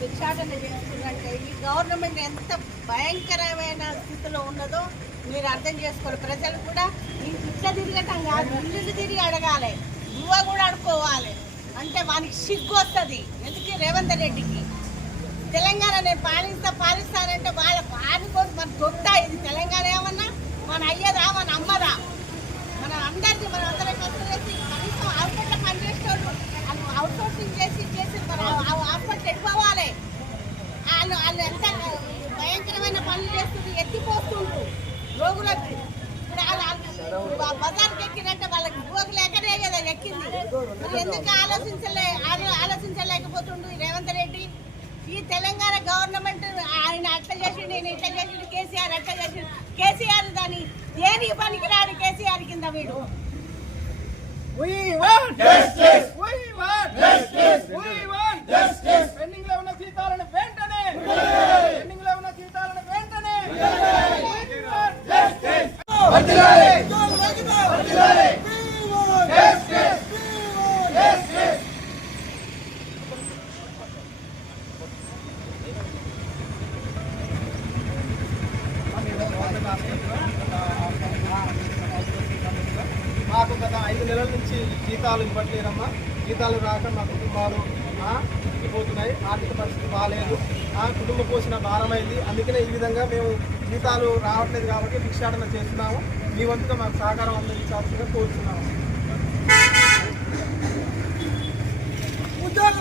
భిక్షాటన చేస్తుందంటే ఈ గవర్నమెంట్ ఎంత భయంకరమైన స్థితిలో ఉన్నదో మీరు అర్థం చేసుకోవాలి. ప్రజలు కూడా ఇట్లా తిరగటం కాదు, ఇల్లు తిరిగి అడగాలి, నువ్వు కూడా అడుకోవాలి అంటే వానికి సిగ్గు వస్తుంది. ఎందుకు రేవంత్ రెడ్డికి తెలంగాణ నేను పాలిస్తానంటే వాళ్ళ కోసం మన దొద్దా ఇది తెలంగాణ ఏమన్నా మన అయ్యదా మన అమ్మదా మన అందరికీ మనం అందరం ఖర్చు చేసి కనీసం హాస్పిటల్ పనిచేసేవాళ్ళు అవుట్ సోర్సింగ్ చేసి మన హాస్పిటల్ ఎట్టుకోవాలి. వాళ్ళు ఎంత భయంకరమైన పనులు చేస్తుంది, ఎత్తిపోతుండ్రు రోగులకు. ఇప్పుడు బజార్కి ఎక్కినట్టే వాళ్ళకి భోగు లేకనే కదా ఎక్కింది. మరి ఎందుకు ఆలోచించలేకపోతుండు రేవంత్ రెడ్డి? ఈ తెలంగాణ గవర్నమెంట్ ఆయన అట్లా చేసిండు, నేను ఇట్లా చేసిండు, కేసీఆర్ అట్లా చేసిండు. కేసీఆర్ దాని దేని పనికి రాడు కేసీఆర్ కింద వీడు. మాకు గత 5 నెలల నుంచి జీతాలు ఇవ్వట్లేదమ్మా. జీతాలు రాక మా కుటుంబాలు పోతున్నాయి. ఆర్థిక పరిస్థితి బాగాలేదు, కుటుంబ పోషణ భారమైంది. అందుకనే ఈ విధంగా మేము జీతాలు రావట్లేదు కాబట్టి భిక్షాటన చేస్తున్నాము. మీ వంతుగా మాకు సహకారం అందించాల్సిందిగా కోరుతున్నాము. ఉద్యోగ